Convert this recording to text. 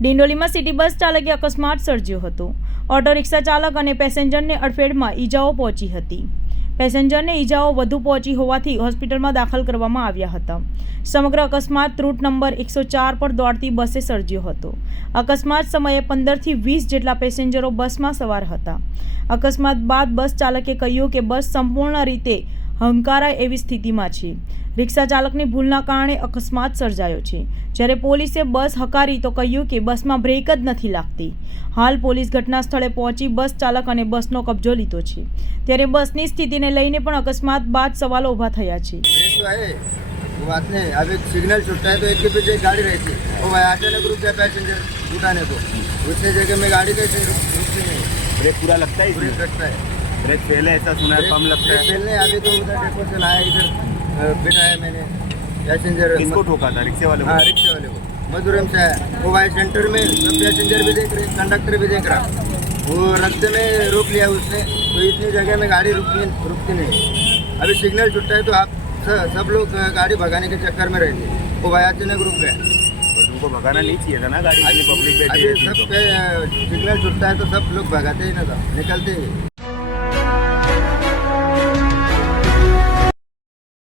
ડિંડોલીમાં city bus ચાલકે અકસ્માત સર્જ્યો હતો। ઓટો રિક્ષા ચાલક અને પેસેન્જરને અડફેટમાં ઈજાઓ પહોંચી હતી। પેસેન્જરને ઈજાઓ વધુ પહોંચી હોવાથી હોસ્પિટલમાં દાખલ કરવામાં આવ્યા હતા। સમગ્ર અકસ્માત રૂટ નંબર 104 પર દોડતી બસે સર્જ્યો હતો। અકસ્માત સમયે 15 થી 20 જેટલા પેસેન્જરો બસમાં સવાર હતા। અકસ્માત બાદ બસ ચાલકે કહ્યું કે બસ સંપૂર્ણ રીતે હંકારાય એવી સ્થિતિમાં છે। રિક્ષા ચાલકની ભૂલના કારણે અકસ્માત સર્જાયો છે। જ્યારે પોલીસે બસ હકારી તો કહ્યું કે બસમાં બ્રેક જ નથી લાગતી। હાલ પોલીસ ઘટના સ્થળે પહોંચી બસ ચાલક અને બસનો કબજો લીધો છે। ત્યારે બસની સ્થિતિને લઈને પણ અકસ્માત બાદ સવાલો ઊભા થયા છે। वो बात नहीं, अब एक सिग्नल छूटता है तो एक के पीछे एक गाड़ी रहती है, वो भाई अचानक रुक गया पैसेंजर उठाने को, उसने जगह में गाड़ी कैसे रुकती नहीं। ब्रेक पूरा लगता है, ब्रेक लगता है, ब्रेक पहले ऐसा सुना है कम लगता है। पहले अभी तो उधर डेपो से लाया, इधर बिठाया मैंने पैसेंजर। किसको ठोका था? रिक्शे वाले को? हाँ, रिक्शे वाले को। मधुरम से आया वो भाई सेंटर में, सब पैसेंजर भी देख रहे, कंडक्टर भी देख रहा, वो रास्ते में रोक लिया उसने, तो इतनी जगह में गाड़ी रुकती नहीं। अभी सिग्नल छूटता है तो आप सब लोग गाड़ी भगाने के चक्कर में रहते, वो भाई अचानक रुक गया। और तुमको भगाना नहीं चाहिए था ना गाड़ी, अभी पब्लिक बैठी अभी रहती सब तो। पे सिग्नल छूटता है तो सब लोग भगाते ही ना था, निकलते ही।